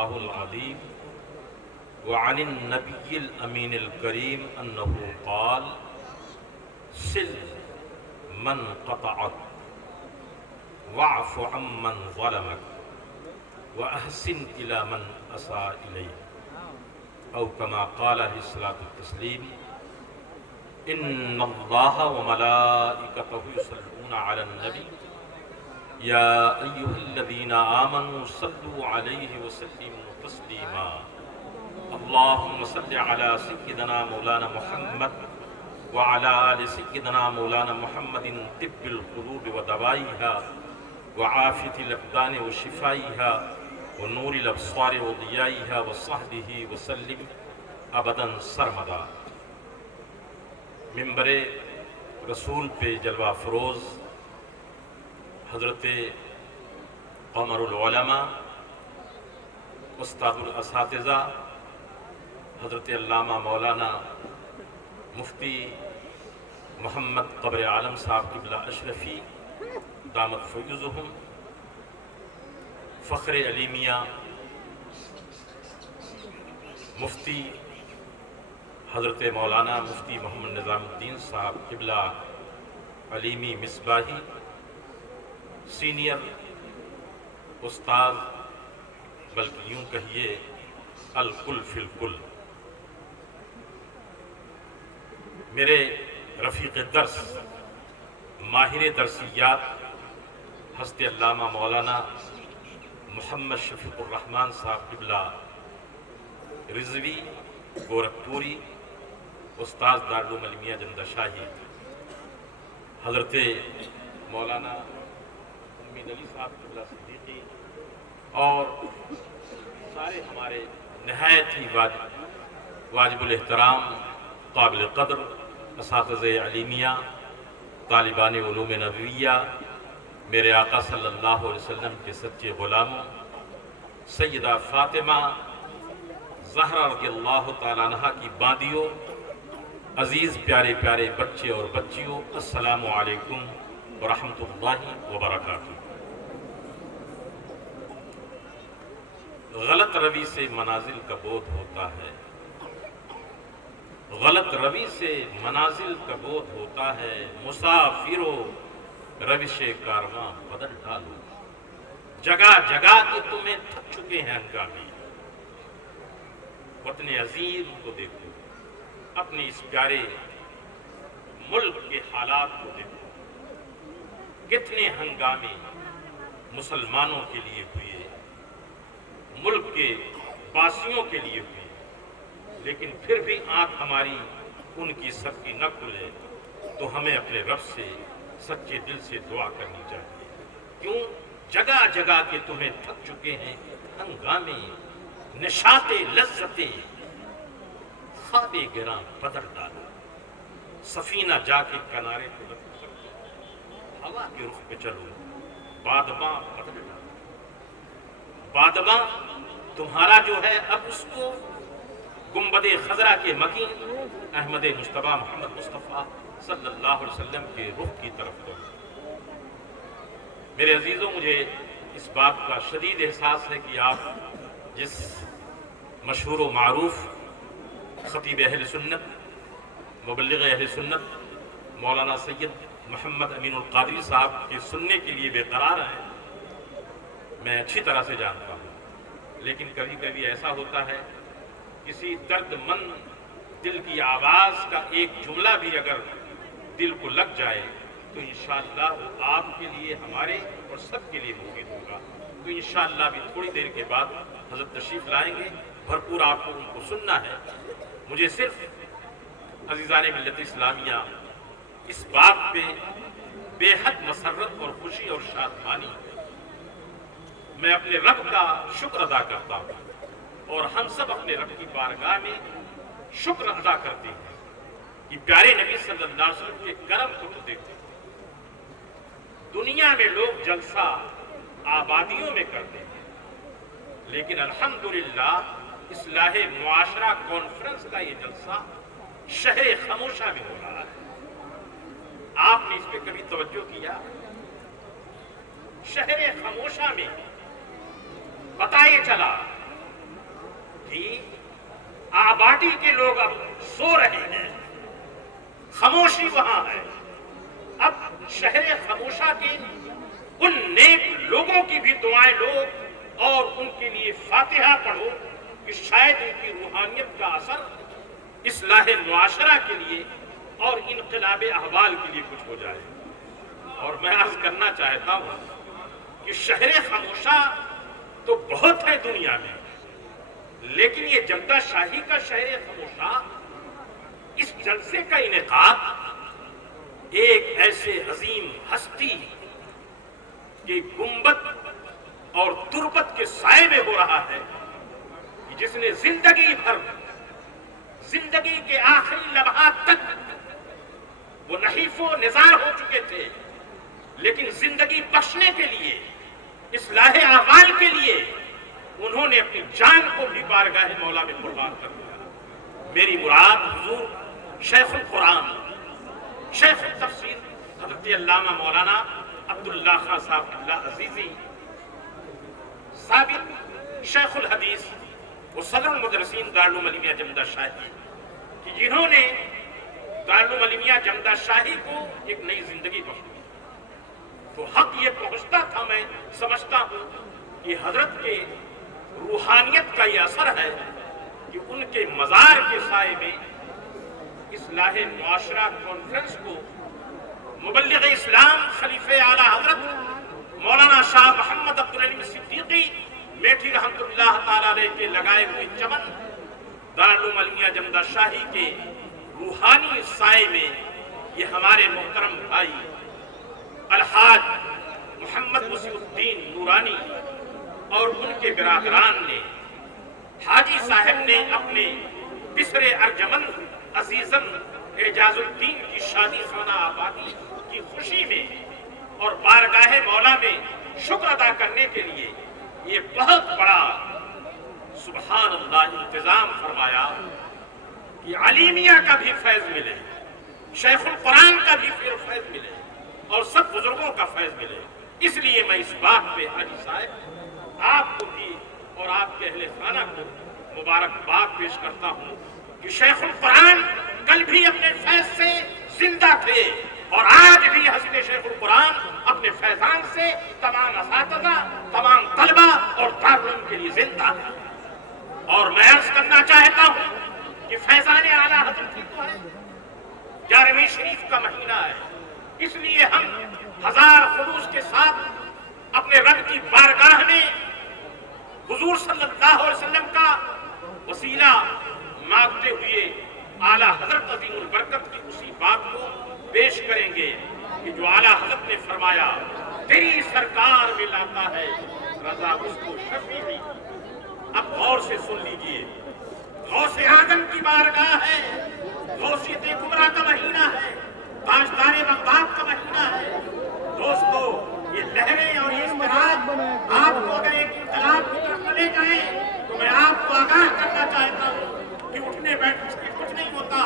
اللہ العظیم وعن النبی الامین الکریم انہ قال سل من قطعک واعف عمن ظلمک واحسن الی من اساء الیک او کما قال علیہ الصلوۃ والتسلیم ان اللہ وملائکتہ یصلون علی النبی یا ایہا الذین آمنوا صلوا علیہ وسلموا تسلیما اللہم صل علی سیدنا مولانا محمد وعلی آل سیدنا مولانا محمد طب القلوب ودوائها وعافیة الابدان وشفائها ونور الابصار وضیائها وصحبہ وسلم ابدا سرمدا۔ منبر رسول پہ جلوہ فروز حضرت قمر العلماء استاد الاساتذہ حضرت علامہ مولانا مفتی محمد قبر عالم صاحب قبلہ اشرفی دامت فیوزہم، فخر علیمیہ مفتی حضرت مولانا مفتی محمد نظام الدین صاحب قبلہ علیمی مصباحی، سینئر استاد بلکہ یوں کہیے الکل فی الکل، میرے رفیق درس ماہر درسیات حضرت علامہ مولانا محمد شفیق الرحمن صاحب قبلہ رضوی گورکھپوری، استاد دارالعلوم علیمیہ جندہ شاہی، حضرت مولانا امید علی صاحب قبلہ صدیقی، اور سارے ہمارے نہایت ہی واجب الاحترام قابل قدر اساتذہ علیمیہ، طالبان علوم نبویہ، میرے آقا صلی اللہ علیہ وسلم کے سچے غلاموں، سیدہ فاطمہ زہرا رضی اللہ تعالیٰ عنہ کی باندیوں، عزیز پیارے پیارے بچے اور بچیوں، السلام علیکم ورحمۃ اللہ وبرکاتہ۔ غلط روی سے منازل کا بودھ ہوتا ہے، غلط روی سے منازل کا بودھ ہوتا ہے، مسافرو روش کارواں بدل ڈالو، جگہ جگہ کے تمہیں تھک چکے ہیں ہنگامے، وطن عظیم کو دیکھو، اپنے اس پیارے ملک کے حالات کو دیکھو، کتنے ہنگامے مسلمانوں کے لیے ہوئے، ملک کے باسیوں کے لیے ہوئے، لیکن پھر بھی آنکھ ہماری ان کی سب کی نہ کھلے تو ہمیں اپنے رب سے سچے دل سے دعا کرنی چاہیے۔ کیوں؟ جگہ جگہ کے تمہیں تھک چکے ہیں ہنگامے، نشاط لذتیں خواب گراں بدل ڈالو، سفینہ جا کے کنارے پہ رکھ سکو، ہوا کے رخ پہ چلو، بادباں بدل ڈالو، بادباں تمہارا جو ہے اب اس کو گنبد خضرا کے مکین احمد مجتبیٰ محمد مصطفیٰ صلی اللہ علیہ وسلم کے رخ کی طرف کرو۔ میرے عزیزوں، مجھے اس بات کا شدید احساس ہے کہ آپ جس مشہور و معروف خطیب اہل سنت، مبلغ اہل سنت مولانا سید محمد امین القادری صاحب کے سننے کے لیے بے قرار ہیں، میں اچھی طرح سے جانتا ہوں، لیکن کبھی کبھی ایسا ہوتا ہے کسی درد مند دل کی آواز کا ایک جملہ بھی اگر دل کو لگ جائے تو انشاءاللہ وہ آپ کے لیے، ہمارے اور سب کے لیے مفید ہوگا۔ تو انشاءاللہ بھی تھوڑی دیر کے بعد حضرت تشریف لائیں گے، بھرپور آپ کو ان کو سننا ہے۔ مجھے صرف عزیزان ملت اسلامیہ اس بات پہ بے حد مسرت اور خوشی اور شادمانی، میں اپنے رب کا شکر ادا کرتا ہوں، اور ہم سب اپنے رب کی بارگاہ میں شکر ادا کرتے ہیں کہ پیارے نبی صلی اللہ علیہ وسلم کے کرم کو تو دیکھو۔ دنیا میں لوگ جلسہ آبادیوں میں کرتے ہیں، لیکن الحمدللہ اصلاح معاشرہ کانفرنس کا یہ جلسہ شہر خاموشہ میں ہو رہا ہے۔ آپ نے اس پہ کبھی توجہ کیا؟ شہر خاموشہ میں پتہ یہ چلا تھی، آبادی کے لوگ اب سو رہے ہیں، خاموشی وہاں ہے۔ اب شہر خاموشہ کے ان نیک لوگوں کی بھی دعائیں لو اور ان کے لیے فاتحہ پڑھو کہ شاید ان کی روحانیت کا اثر اصلاح معاشرہ کے لیے اور انقلاب احوال کے لیے کچھ ہو جائے۔ اور میں عرض کرنا چاہتا ہوں کہ شہر خاموشہ تو بہت ہے دنیا میں، لیکن یہ جمدہ شاہی کا شہر خاموشہ، اس جلسے کا انعقاد ایک ایسے عظیم ہستی کے گنبد اور تربت کے سائے میں ہو رہا ہے جس نے زندگی بھر، زندگی کے آخری لمحات تک وہ نحیف و نزار ہو چکے تھے، لیکن زندگی بخشنے کے لیے، اصلاح اعمال کے لیے انہوں نے اپنی جان کو بھی بارگاہ مولا میں قربان کر دیا۔ میری مراد حضور شیخ القرآن، شیخ التفسیر حضرت علامہ مولانا عبداللہ خان صاحب اللہ عزیزی، سابق شیخ الحدیث و صدر المدرسین دارالعلوم علیمیہ جمدہ شاہی، کہ جنہوں نے دارالعلوم علیمیہ جمدہ شاہی کو ایک نئی زندگی بخشی۔ تو حق یہ پہنچتا تھا، میں سمجھتا ہوں کہ حضرت کے روحانیت کا یہ اثر ہے کہ ان کے مزار کے سائے میں اصلاح معاشرہ کانفرنس کو مبلغ اسلام خلیفہ اعلیٰ حضرت مولانا شاہ محمد عبدالعلیم صدیقی میٹھی رحمت اللہ تعالیٰ علیہ کے لگائے ہوئے چمن دارالعلوم علیمیہ جمدہ شاہی کے روحانی سائے میں یہ ہمارے محترم بھائی الحاج محمد مسیح الدین نورانی اور ان کے برادران نے، حاجی صاحب نے اپنے بسر ارجمند عزیزم اعجاز الدین کی شادی خانہ آبادی کی خوشی میں اور بارگاہ مولا میں شکر ادا کرنے کے لیے یہ بہت بڑا سبحان اللہ انتظام فرمایا کہ علیمیہ کا بھی فیض ملے، شیخ القرآن کا بھی فیض ملے اور سب بزرگوں کا فیض ملے۔ اس لیے میں اس بات پہ حاجی صاحب آپ کو بھی اور آپ کے اہل خانہ کو مبارکباد پیش کرتا ہوں کہ شیخ القرآن کل بھی اپنے فیض سے زندہ تھے اور آج بھی حسن شیخ القرآن اپنے فیضان سے تمام اساتذہ، تمام طلبہ اور دارالعلوم کے لیے زندہ ہے۔ اور میں عرض کرنا چاہتا ہوں کہ فیضان اعلیٰ حضرت کی تو ہے، 11ویں شریف کا مہینہ ہے، اس لیے ہم ہزار خلوص کے ساتھ اپنے رب کی بارگاہ میں حضور صلی اللہ علیہ وسلم کا وسیلہ مانگتے ہوئے اعلیٰ حضرت عظیم البرکت کی اسی بات کو پیش کریں گے کہ جو اعلیٰ حضرت نے فرمایا، تیری سرکار میں لاتا ہے رضا اس کو شفیعی۔ اب غور سے سن لیجئے، غوث اعظم کی بارگاہ ہے، غوثیت کبریٰ کا مہینہ ہے، تاجدار بغداد کا مہینہ ہے۔ دوستو، یہ لہریں اور یہ اضطراب آپ کو اگر ایک انقلاب کی طرف لے جائیں تو میں آپ کو آگاہ کرنا چاہتا ہوں کہ اٹھنے بیٹھنے سے کچھ نہیں ہوتا۔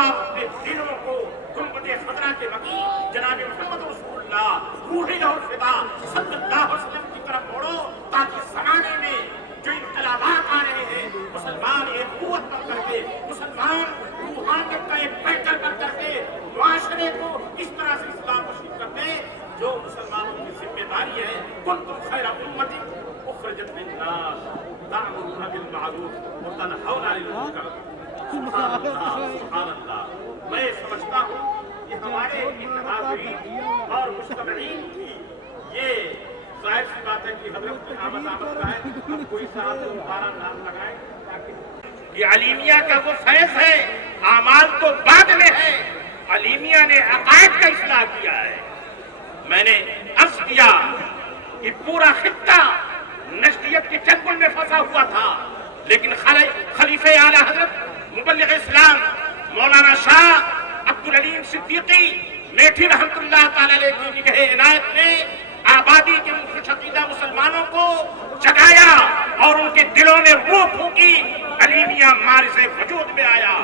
آپ اپنے دلوں کو گنبد خضرا کے مکی جناب محمد رسول اللہ روح الفدا صلی اللہ علیہ وسلم کی طرف موڑو، تاکہ زمانے میں جو انقلابات آ رہے ہیں مسلمان ایک قوت بن کر کے، مسلمان روحانیت کا ایک پیکر بن کر کے معاشرے کو اس طرح سے اصلاح بخش کر دے جو مسلمانوں کی ذمہ داری ہے۔ کنتم خیر امت اخرجت للناس تأمرون بالمعروف وتنہون عن المنکر۔ سبحان اللہ، سبحان اللہ۔ میں سمجھتا ہوں کہ ہمارے ان حاضرین اور مستمعین کی یہ ظاہر سی بات ہے کہ حضرت کی آمد کا ہے، اب کوئی صاحب دوبارہ نام لگائیں تاکہ یہ علیمیہ کا وہ فیض ہے، اعمال تو بعد میں ہے، علیمیہ نے عقائد کا اصلاح کیا ہے۔ میں نے عرض کیا کہ پورا خطہ نجدیت کے چنگل میں پھنسا ہوا تھا، لیکن خلیفہ اعلیٰ حضرت مبلغ اسلام مولانا شاہ عبدالعلیم صدیقی میٹھی رحمت اللہ تعالی علیہ کی نگہ عنایت نے آبادی کے ان خوش عقیدہ مسلمانوں کو جگایا اور ان کے دلوں میں روح پھونکی، علیمیہ مارز وجود میں آیا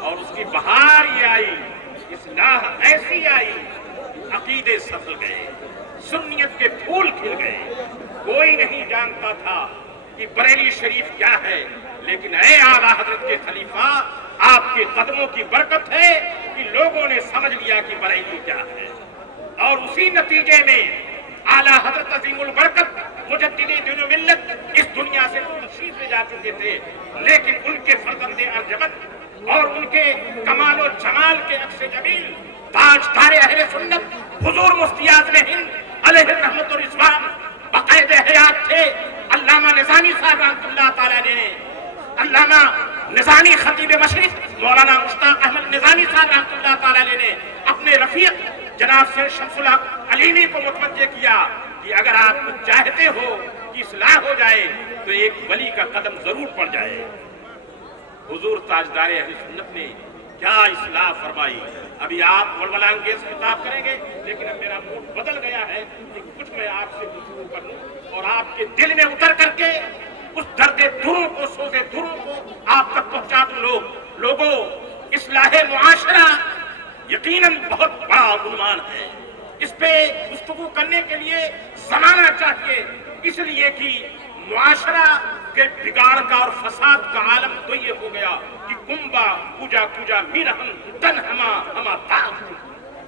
اور اس کی بہار یہ آئی، اصلاح ایسی آئی، عقیدے سفل گئے، سنیت کے پھول کھل گئے۔ کوئی نہیں جانتا تھا کہ بریلی شریف کیا ہے، لیکن اے اعلیٰ حضرت کے خلیفہ، آپ کے قدموں کی برکت ہے کہ لوگوں نے سمجھ لیا کہ بریلی کیا ہے، اور اسی نتیجے میں اعلیٰ حضرت عظیم البرکت مجدد دین و ملت اس دنیا سے تشریف لے جا چکے تھے، لیکن ان کے فرزند ارجمند اور ان کے کمال و جمال کے عکس جمیل تاجدار اہل سنت حضور مفتی اعظم ہند علیہ الرحمت و رضوان باقاعدہ حیات تھے۔ علامہ نظامی صاحب رحمۃ اللہ تعالیٰ نے، علامہ نظامی خطیب مشرق مولانا مشتاق احمد نظامی صاحب رحمۃ اللہ تعالیٰ نے اپنے رفیق جناب سے شمس الحق علیمی کو متوجہ کیا کہ اگر آپ کچھ چاہتے ہو کہ اصلاح ہو جائے تو ایک ولی کا قدم ضرور پڑ جائے۔ حضور تاجدار اہل سنت نے کیا اصلاح فرمائی۔ ابھی آپ ولولہ انگیز خطاب کریں گے، لیکن اب میرا موڈ بدل گیا ہے کہ کچھ میں آپ سے گفتگو کر لوں اور آپ کے دل میں اتر کر کے اس درد دوروں کو، سوز دوروں کو آپ تک پہنچا دوں۔ لوگوں، اصلاح معاشرہ یقیناً بہت بڑا عنوان ہے، اس پہ گفتگو کرنے کے لیے زمانہ چاہیے، اس لیے کہ معاشرہ کے بگاڑ کا اور فساد کا عالم تو یہ ہو گیا کہ کنبا پوجا پوجا میرہم تن ہما تاغ،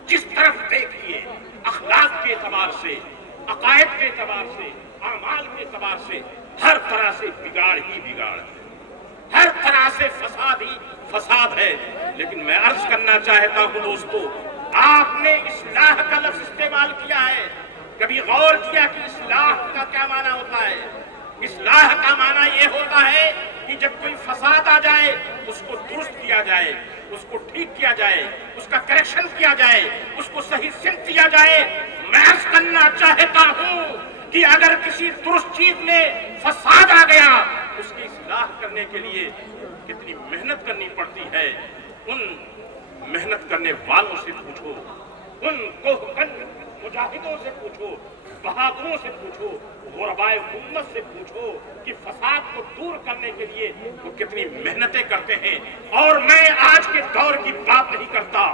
جس طرف دیکھیے اخلاق کے اعتبار سے، عقائد کے اعتبار سے، اعمال کے اعتبار سے ہر طرح سے بگاڑ ہی بگاڑ ہے، ہر طرح سے فساد ہی فساد ہے۔ لیکن میں عرض کرنا چاہتا ہوں دوستو، آپ نے اصلاح کا لفظ استعمال کیا ہے، کبھی غور کیا کہ اصلاح کا کیا معنی ہوتا ہے؟ اصلاح کا معنی یہ ہوتا ہے کہ جب کوئی فساد آ جائے اس کو درست کیا جائے، اس کو ٹھیک کیا جائے، اس کا کریکشن کیا جائے، اس کو صحیح سمت دیا جائے۔ میں عرض کرنا چاہتا ہوں کہ اگر کسی درست چیز میں فساد آ گیا، اس کی اصلاح کرنے کے لیے کتنی محنت کرنی پڑتی ہے، ان محنت کرنے والوں سے پوچھو، ان مجاہدوں سے پوچھو، بہادروں سے پوچھو، غربائے امت سے پوچھو کہ فساد کو دور کرنے کے لیے وہ کتنی محنتیں کرتے ہیں۔ اور میں آج کے دور کی بات نہیں کرتا،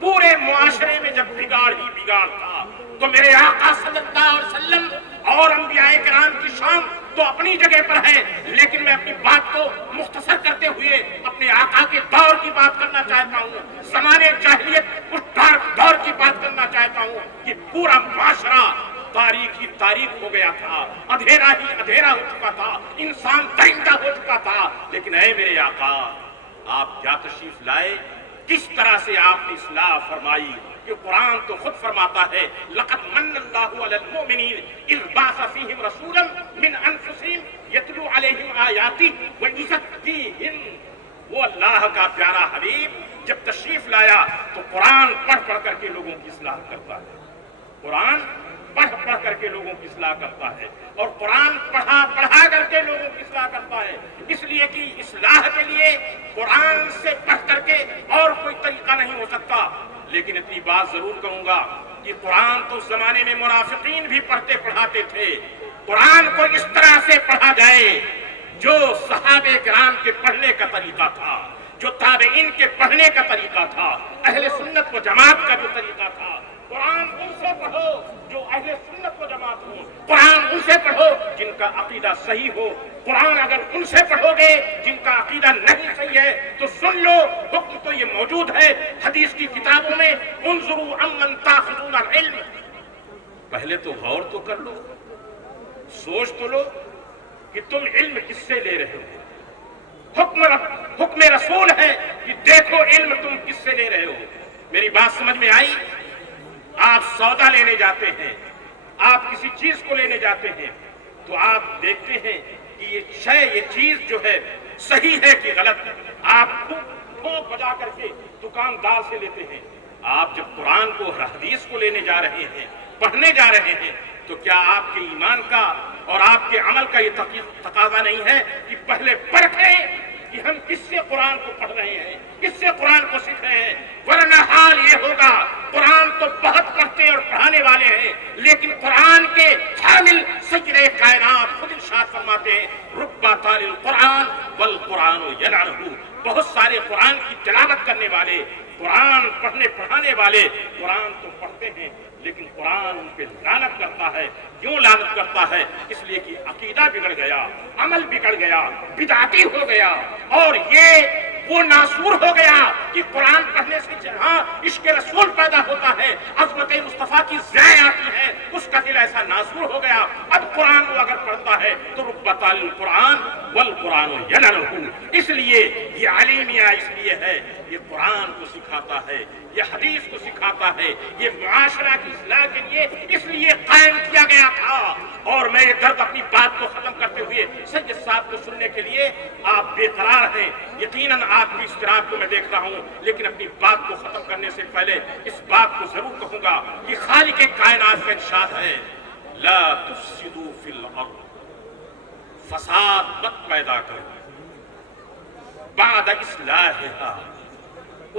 پورے معاشرے میں جب بگاڑ ہی بگاڑ تھا تو میرے آقا صلی اللہ علیہ وسلم اور انبیاء کرام کی شان تو اپنی جگہ پر ہے، لیکن میں اپنی بات کو مختصر کرتے ہوئے اپنے آقا کے دور کی بات کرنا چاہتا ہوں، زمانے جاہلیت اس دور کی بات کرنا چاہتا ہوں کہ پورا معاشرہ تاریخ ہی تاریخ ہو گیا تھا، اندھیرا ہی اندھیرا ہو چکا تھا، انسان درندہ ہو چکا تھا۔ لیکن اے میرے آقا، آپ کیا تشریف لائے، کس طرح سے آپ نے اصلاح فرمائی کہ قرآن تو خود فرماتا ہے لقد من اللہ علی المؤمنین اذ بعث فیہم رسولا من انفسہم یتلو علیہم آیاتہ ویزکیہم۔ وہ اللہ کا پیارا حبیب جب تشریف لایا تو قرآن پڑھ پڑھ کر کے لوگوں کی اصلاح کرتا ہے، قرآن پڑھ پڑھ کر کے لوگوں کی اصلاح کرتا ہے، اور قرآن پڑھا پڑھا کر کے لوگوں کی اصلاح کرتا ہے، اس لیے کہ اصلاح کے لیے قرآن سے پڑھ کر کے اور کوئی طریقہ نہیں ہو سکتا۔ لیکن اتنی بات ضرور کہوں گا کہ قرآن تو اس زمانے میں منافقین بھی پڑھتے پڑھاتے تھے۔ قرآن کو اس طرح سے پڑھا جائے جو صحابہ کرام کے پڑھنے کا طریقہ تھا، جو تابعین کے پڑھنے کا طریقہ تھا، اہل سنت و جماعت کا جو طریقہ تھا۔ قرآن ان سے پڑھو جو اہل سنت و جماعت ہو، قرآن ان سے پڑھو جن کا عقیدہ صحیح ہو۔ قرآن اگر ان سے پڑھو گے جن کا عقیدہ نہیں صحیح ہے تو سن لو، حکم تو یہ موجود ہے حدیث کی کتابوں میں، انظروا عمن تاخذون العلم۔ پہلے تو غور تو کر لو، سوچ تو لو کہ تم علم کس سے لے رہے ہو۔ حکم رسول ہے کہ دیکھو علم تم کس سے لے رہے ہو۔ میری بات سمجھ میں آئی؟ آپ سودا لینے جاتے ہیں، آپ کسی چیز کو لینے جاتے ہیں تو آپ دیکھتے ہیں کہ یہ شے، یہ چیز جو ہے صحیح ہے کہ غلط ہے، آپ ٹھوک بجا کر کے دکاندار سے لیتے ہیں۔ آپ جب قرآن کو، حدیث کو لینے جا رہے ہیں، پڑھنے جا رہے ہیں، تو کیا آپ کے ایمان کا اور آپ کے عمل کا یہ تقاضا نہیں ہے کہ پہلے پرکھیں کہ ہم کس سے قرآن کو پڑھ رہے ہیں، کس سے قرآن کو سیکھ رہے ہیں؟ ورنہ حال یہ ہوگا، قرآن تو بہت پڑھتے اور پڑھانے والے ہیں، لیکن قرآن کے حامل سید کائنات خود ارشاد فرماتے ہیں ربما تال القرآن والقرآن یلعنہ، بہت سارے قرآن کی تلاوت کرنے والے قرآن پڑھنے پڑھانے والے قرآن تو پڑھتے ہیں لیکن قرآن ان پہ لعنت کرتا ہے. کیوں لعنت کرتا ہے؟ اس لیے کہ عقیدہ بگڑ گیا، عمل بگڑ گیا، بدعتی ہو گیا، اور یہ وہ ناسور ہو گیا کہ قرآن پڑھنے سے جہاں عشق رسول پیدا ہوتا ہے، عظمت مصطفیٰ کی ذائع آتی ہے، اس کا دل ایسا ناسور ہو گیا. اب قرآن کو اگر پڑھتا ہے تو رب القرآن والقرآن ینلہ. اس لیے یہ علیمیہ اس لیے ہے، یہ قرآن کو سکھاتا ہے، یہ حدیث کو سکھاتا ہے، یہ معاشرہ کی اصلاح کے لیے اس لیے قائم کیا گیا تھا. اور میں یہ درد اپنی بات کو ختم کرتے ہوئے سید صاحب کو سننے کے لیے آپ بے قرار ہیں، یقیناً آپ کی اضطراب کو میں دیکھ رہا ہوں، لیکن اپنی بات کو ختم کرنے سے پہلے اس بات کو ضرور کہوں گا کہ خالق کائنات کا ارشاد ہے لا تفسدوا فی الارض، فساد مت پیدا کرو بعد اصلاحھا،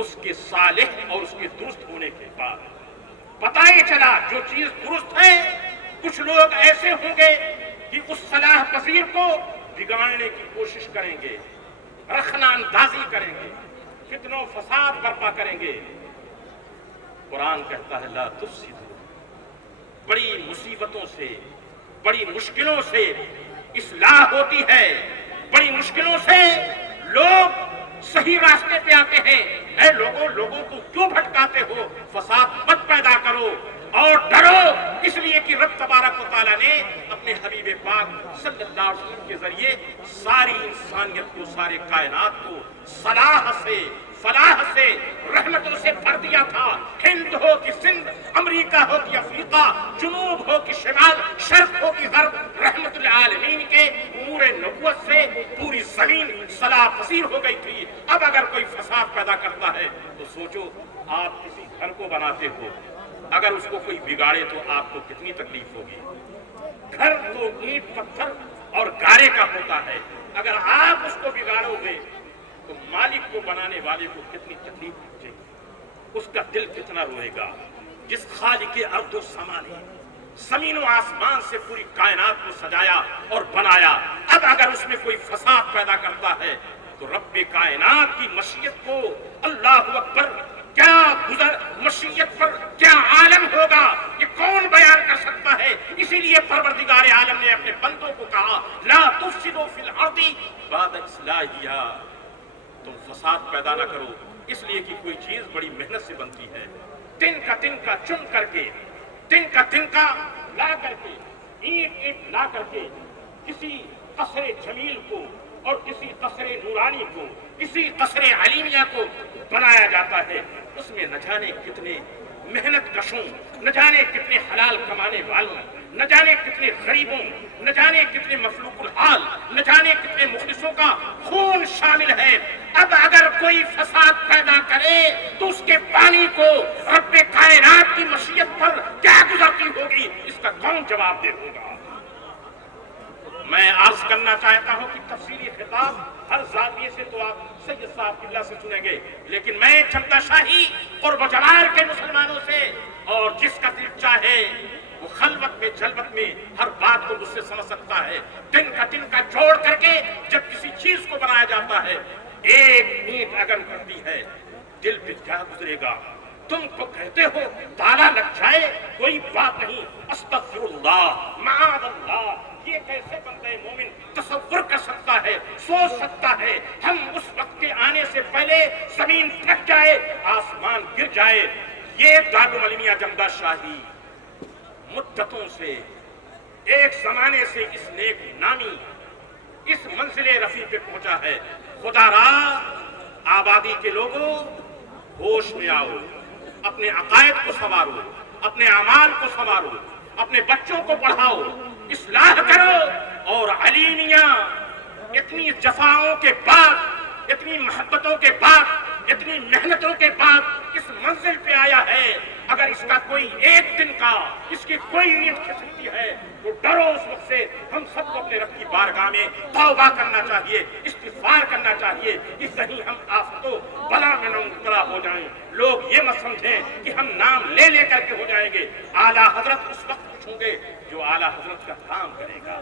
اس کے صالح اور اس کے درست ہونے کے بعد. پتہ ہی چلا جو چیز درست ہے کچھ لوگ ایسے ہوں گے کہ اس صلاح پذیر کو بگاڑنے کی کوشش کریں گے، رخنہ اندازی کریں گے، فتن و فساد برپا کریں گے. قرآن کہتا ہے لا تفسدوا. بڑی مصیبتوں سے، بڑی مشکلوں سے اصلاح ہوتی ہے، بڑی مشکلوں سے لوگ صحیح راستے پہ آتے ہیں. اے لوگوں کو کیوں بھٹکاتے ہو؟ فساد مت پیدا کرو اور ڈرو، اس لیے کہ رب تبارک و تعالیٰ نے اپنے حبیب پاک صلی اللہ علیہ وسلم کے ذریعے ساری انسانیت کو، سارے کائنات کو صلاح سے، فلاح سے، رحمتوں سے بھر دیا تھا. ہند ہو کہ سندھ، امریکہ ہو کہ افریقہ، جنوب ہو کہ شمال، شرق ہو کہ غرب، رحمت العالمین کے نور نبوت سے پوری زمین صلاح پذیر ہو گئی تھی. اب اگر کوئی فساد پیدا کرتا ہے تو سوچو، آپ کسی گھر کو بناتے ہو، اگر اس کو کوئی بگاڑے تو آپ کو کتنی تکلیف ہوگی. گھر تو اینٹ پتھر اور گارے کا ہوتا ہے، اگر آپ اس کو بگاڑو گے تو مالک کو، بنانے والے کو کتنی تکلیف پہنچے گی، اس کا دل کتنا روئے گا. جس خالق ارض و سما نے زمین و آسمان سے پوری کائنات کو سجایا اور بنایا، اب اگر اس میں کوئی فساد پیدا کرتا ہے تو رب کائنات کی مشیت کو، اللہ اکبر، کیا مشیت پر کیا عالم ہوگا، یہ کون بیان کر سکتا ہے. اسی لیے پروردگار عالم نے اپنے بندوں کو کہا لا تفسدوا فی الارض بعد اصلاحھا، تم فساد پیدا نہ کرو. اس لیے کہ کوئی چیز بڑی محنت سے بنتی ہے، تنکا چن کر کے، تنکا لا کر کے، اینٹ لا کر کے کسی قصر جمیل کو اور کسی قصر نورانی کو، کسی قصر علیمیہ کو بنایا جاتا ہے. اس میں نہ جانے کتنے محنت کشوں، نہ جانے کتنے حلال کمانے والوں، نہ جانے کتنے غریبوں، نہ جانے کتنے مفلوق الحال، نہ جانے کتنے مخلصوں کا خون شامل ہے. اب اگر کوئی فساد پیدا کرے تو اس کے پانی کو رب کائنات کی مشیت پر کیا گزرتی ہوگی، اس کا کون جواب دے ہوگا. میں عرض کرنا چاہتا ہوں کہ تفصیلی خطاب ہر زاویے سے تو آپ سید صاحب قبلہ سے سنیں گے، لیکن میں چمٹا شاہی قرب و جمال کے مسلمانوں سے، اور جس کا دل چاہے وہ خلوت میں جلوت میں ہر بات کو مجھ سے سمجھ سکتا ہے. دن کا جوڑ کر کے جب کسی چیز کو بنایا جاتا ہے، ایک اینٹ اگر کرتی ہے دل پہ کیا گزرے گا. تم کو کہتے ہو تالا لگ جائے کوئی بات نہیں، استغفر اللہ، معاذ اللہ، یہ کیسے بندہ مومن تصور کر سکتا ہے، سوچ سکتا ہے. ہم اس وقت کے آنے سے پہلے زمین پھٹ جائے، آسمان گر جائے. یہ دارالعلومیہ جمدا شاہی مدتوں سے، ایک زمانے سے اس نیک نامی اس منزل رفیع پہ پہنچا ہے. خدا را آبادی کے لوگوں ہوش میں آؤ، اپنے عقائد کو سنوارو، اپنے اعمال کو سنوارو، اپنے بچوں کو پڑھاؤ، اصلاح کرو. اور علیمیہ اتنی جفاؤں کے بعد، اتنی محبتوں کے بعد، اتنی محنتوں کے بعد اس منزل پہ آیا ہے. اگر اس کا کوئی ایک دن کا، اس کی کوئی نیت کھسکتی ہے تو ڈرو اس وقت سے. ہم سب کو اپنے رب کی بارگاہ میں توبہ کرنا چاہیے، استغفار کرنا چاہیے کہ کہیں ہم آفتوں بلا میں نہ مبتلا ہو جائیں. لوگ یہ مت سمجھیں کہ ہم نام لے لے کر کے ہو جائیں گے. اعلیٰ حضرت اس وقت کچھ ہوں گے جو اعلیٰ حضرت کا کام کرے گا.